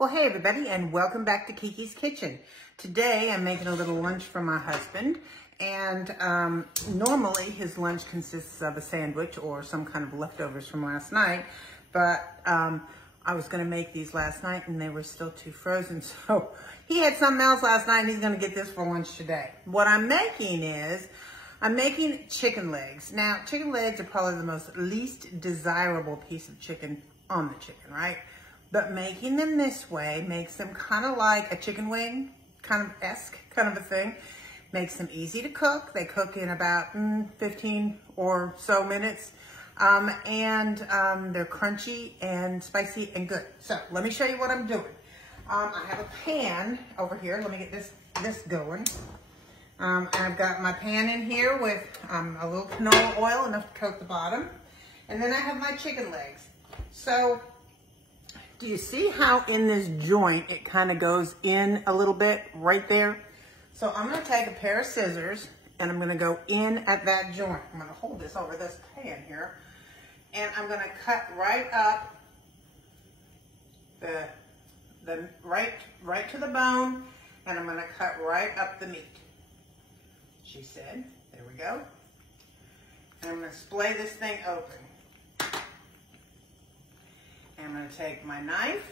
Well, hey everybody, and welcome back to Kiki's Kitchen. Today I'm making a little lunch for my husband, and normally his lunch consists of a sandwich or some kind of leftovers from last night, but I was going to make these last night and they were still too frozen, so he had something else last night and he's going to get this for lunch today. What I'm making is, I'm making chicken legs. Now, chicken legs are probably the most least desirable piece of chicken on the chicken, right? But making them this way makes them kind of like a chicken wing, kind of a thing. Makes them easy to cook. They cook in about 15 or so minutes. And they're crunchy and spicy and good. So let me show you what I'm doing. I have a pan over here. Let me get this going. I've got my pan in here with a little canola oil, enough to coat the bottom. And then I have my chicken legs. So do you see how in this joint it kind of goes in a little bit right there? So I'm going to take a pair of scissors and I'm going to go in at that joint. I'm going to hold this over this pan here. And I'm going to cut right up right to the bone, and I'm going to cut right up the meat. She said, there we go. And I'm going to splay this thing open. And I'm going to take my knife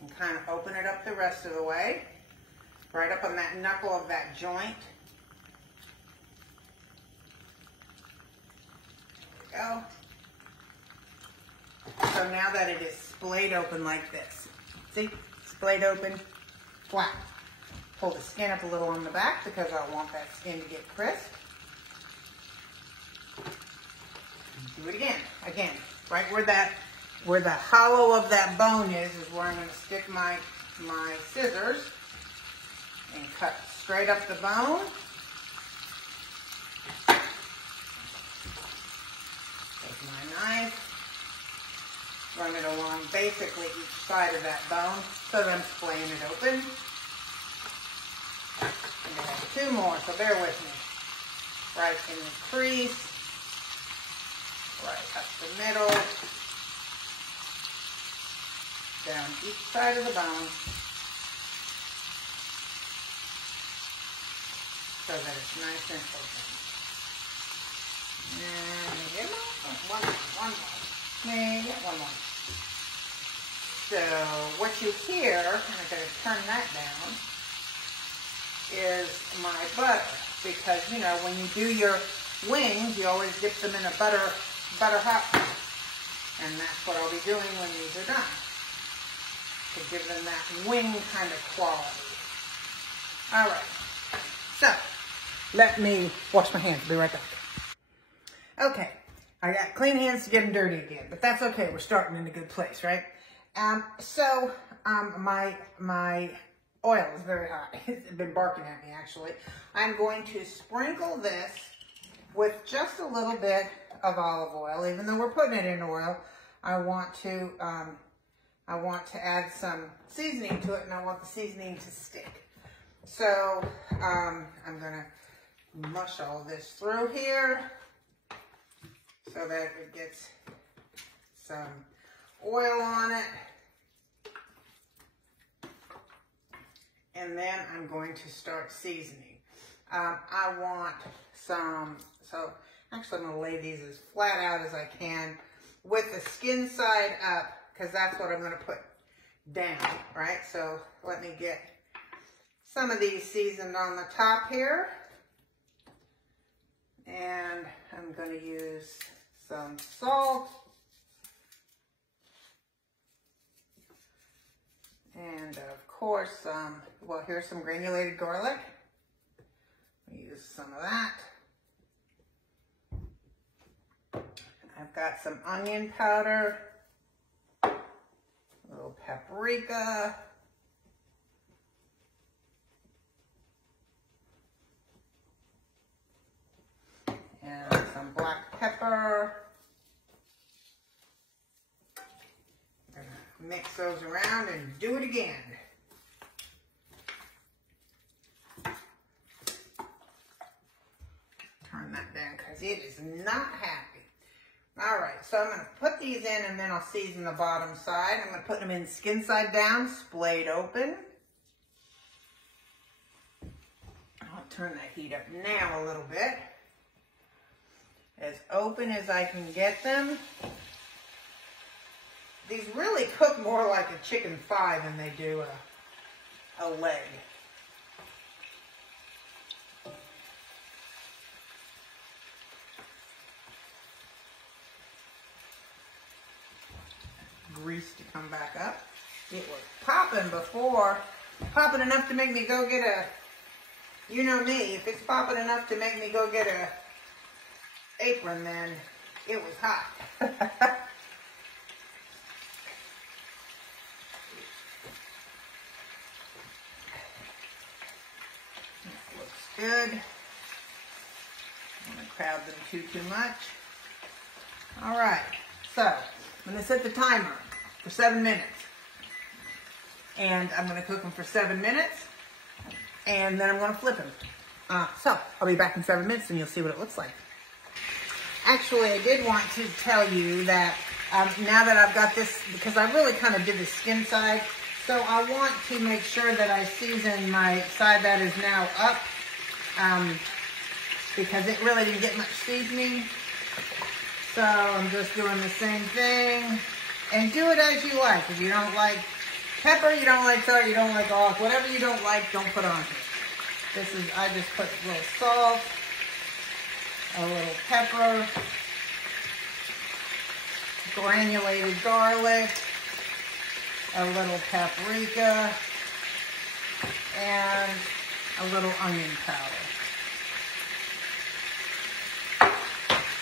and kind of open it up the rest of the way, right up on that knuckle of that joint. There we go. So now that it is splayed open like this, see, splayed open, flat. Pull the skin up a little on the back because I want that skin to get crisp. Do it again, right where the hollow of that bone is where I'm going to stick my scissors and cut straight up the bone. Take my knife, run it along basically each side of that bone so that I'm splaying it open. And I have two more, so bear with me. Right in the crease, right up the middle, down each side of the bone, so that it's nice and open. And get one more. So what you hear, and I'm going to turn that down, is my butter, because you know when you do your wings you always dip them in a butter hot pot, and that's what I'll be doing when these are done, to give them that wing kind of quality. All right, so let me wash my hands. Be right back. Okay, I got clean hands to get them dirty again, but that's okay. We're starting in a good place, right? My oil is very hot. It's been barking at me, actually. I'm going to sprinkle this with just a little bit of olive oil. Even though we're putting it in oil, I want to add some seasoning to it, and I want the seasoning to stick. So I'm going to mush all this through here so that it gets some oil on it. And then I'm going to start seasoning. I want some, so actually I'm going to lay these as flat out as I can with the skin side up, because that's what I'm going to put down, right? So let me get some of these seasoned on the top here. And I'm going to use some salt. And of course, well, here's some granulated garlic. I'll use some of that. I've got some onion powder, a little paprika, and some black pepper. Mix those around and do it again. Turn that down because it is not happy. All right, so I'm going to put these in and then I'll season the bottom side. I'm going to put them in skin side down, splayed open. I'll turn that heat up now a little bit. As open as I can get them. These really cook more like a chicken thigh than they do a leg. Grease to come back up. It was popping before, popping enough to make me go get a, you know me, if it's popping enough to make me go get a apron, then it was hot. This looks good. I'm going to crowd them too much. All right, so I'm going to set the timer for 7 minutes. And I'm going to cook them for 7 minutes. And then I'm going to flip them. So I'll be back in 7 minutes and you'll see what it looks like. Actually, I did want to tell you that now that I've got this, because I really kind of did the skin side, so I want to make sure that I season my side that is now up, because it really didn't get much seasoning. So I'm just doing the same thing, and do it as you like. If you don't like pepper, you don't like salt, you don't like olive, whatever you don't like, don't put on it. This is, I just put a little salt, a little pepper, granulated garlic, a little paprika, and a little onion powder.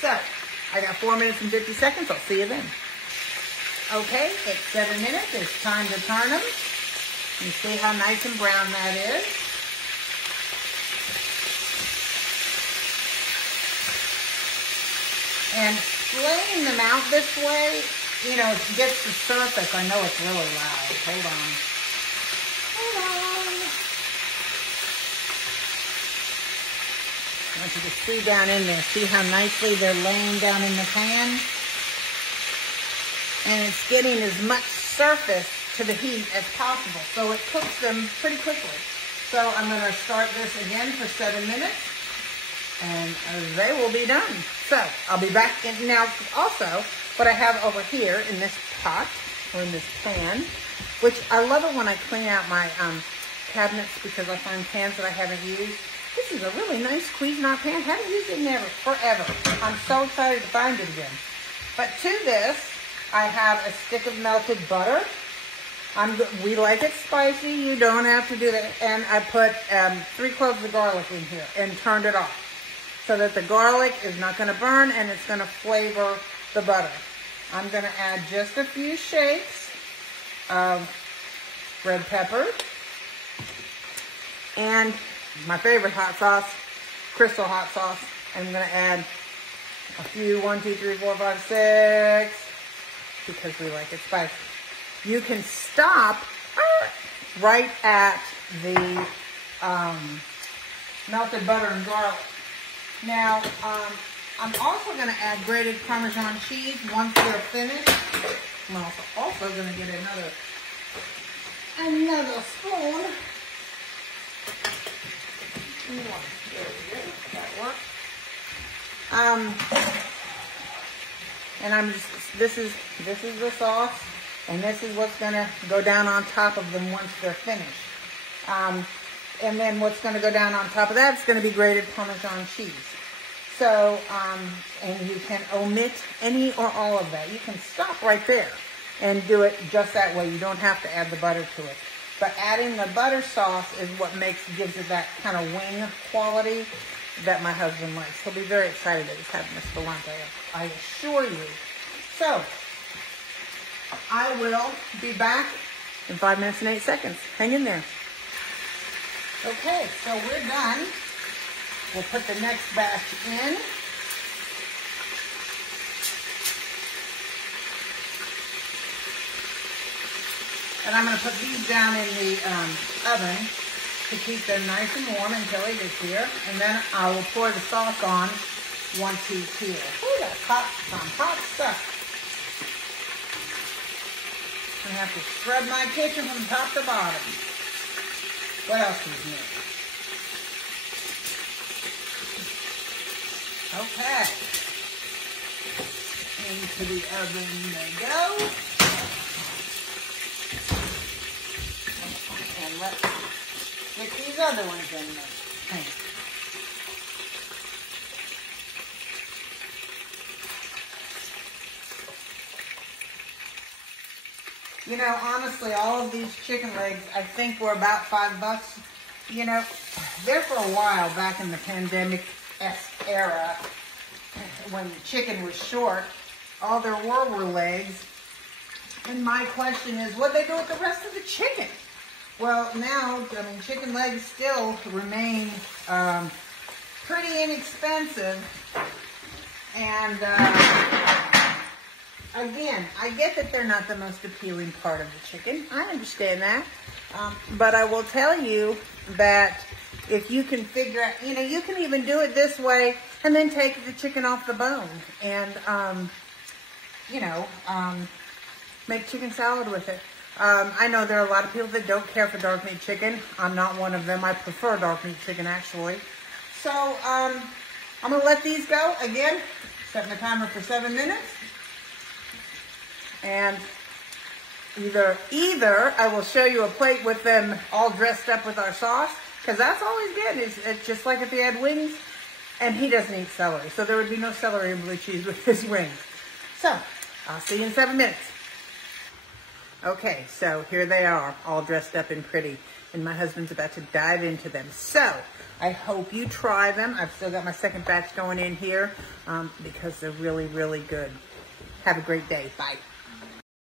So, I got 4 minutes and 50 seconds. I'll see you then. Okay, it's 7 minutes. It's time to turn them. You see how nice and brown that is. And laying them out this way, you know, it gets the surface. I know it's really loud. Hold on. Hold on. I want you to see down in there. See how nicely they're laying down in the pan? And it's getting as much surface to the heat as possible. So it cooks them pretty quickly. So I'm going to start this again for 7 minutes. And they will be done. So I'll be back in now. Also, what I have over here in this pot, or in this pan, which I love it when I clean out my cabinets, because I find pans that I haven't used. This is a really nice Cuisinart pan. Haven't used it in forever. I'm so excited to find it again. But to this, I have a stick of melted butter. We like it spicy. You don't have to do that. And I put 3 cloves of garlic in here and turned it off, so that the garlic is not going to burn and it's going to flavor the butter. I'm going to add just a few shakes of red pepper and my favorite hot sauce, Crystal hot sauce. I'm going to add a few, 1, 2, 3, 4, 5, 6, because we like it spicy. You can stop right at the melted butter and garlic. Now, I'm also going to add grated Parmesan cheese once they're finished. I'm also going to get another spoon. There we go. That works. And this is the sauce, and this is what's going to go down on top of them once they're finished. And then what's going to go down on top of that is going to be grated Parmesan cheese. So, and you can omit any or all of that. You can stop right there and do it just that way. You don't have to add the butter to it. But adding the butter sauce is what gives it that kind of wing quality that my husband likes. He'll be very excited that he's having this for lunch, I assure you. So, I will be back in 5 minutes and 8 seconds. Hang in there. Okay, so we're done. We'll put the next batch in. And I'm going to put these down in the oven to keep them nice and warm until it gets here. And then I will pour the sauce on once he's here. Ooh, that's hot stuff. I'm gonna have to scrub my kitchen from top to bottom. What else is new? Okay. Into the oven they go. And let's get these other ones in there. You know, honestly, all of these chicken legs, I think were about $5. You know, there for a while back in the pandemic-esque era, when chicken was short, all there were legs. And my question is, what'd they do with the rest of the chicken? Well, now, I mean, chicken legs still remain pretty inexpensive. And again, I get that they're not the most appealing part of the chicken. I understand that. But I will tell you that if you can figure out, you know, you can even do it this way and then take the chicken off the bone and, you know, make chicken salad with it. I know there are a lot of people that don't care for dark meat chicken. I'm not one of them. I prefer dark meat chicken, actually. So, I'm going to let these go. Again, setting the timer for 7 minutes. And either I will show you a plate with them all dressed up with our sauce, because that's all he's getting. It's just like if he had wings, and he doesn't eat celery. So there would be no celery and blue cheese with his wings. So, I'll see you in 7 minutes. Okay, so here they are, all dressed up and pretty. And my husband's about to dive into them. So, I hope you try them. I've still got my second batch going in here because they're really, really good. Have a great day. Bye.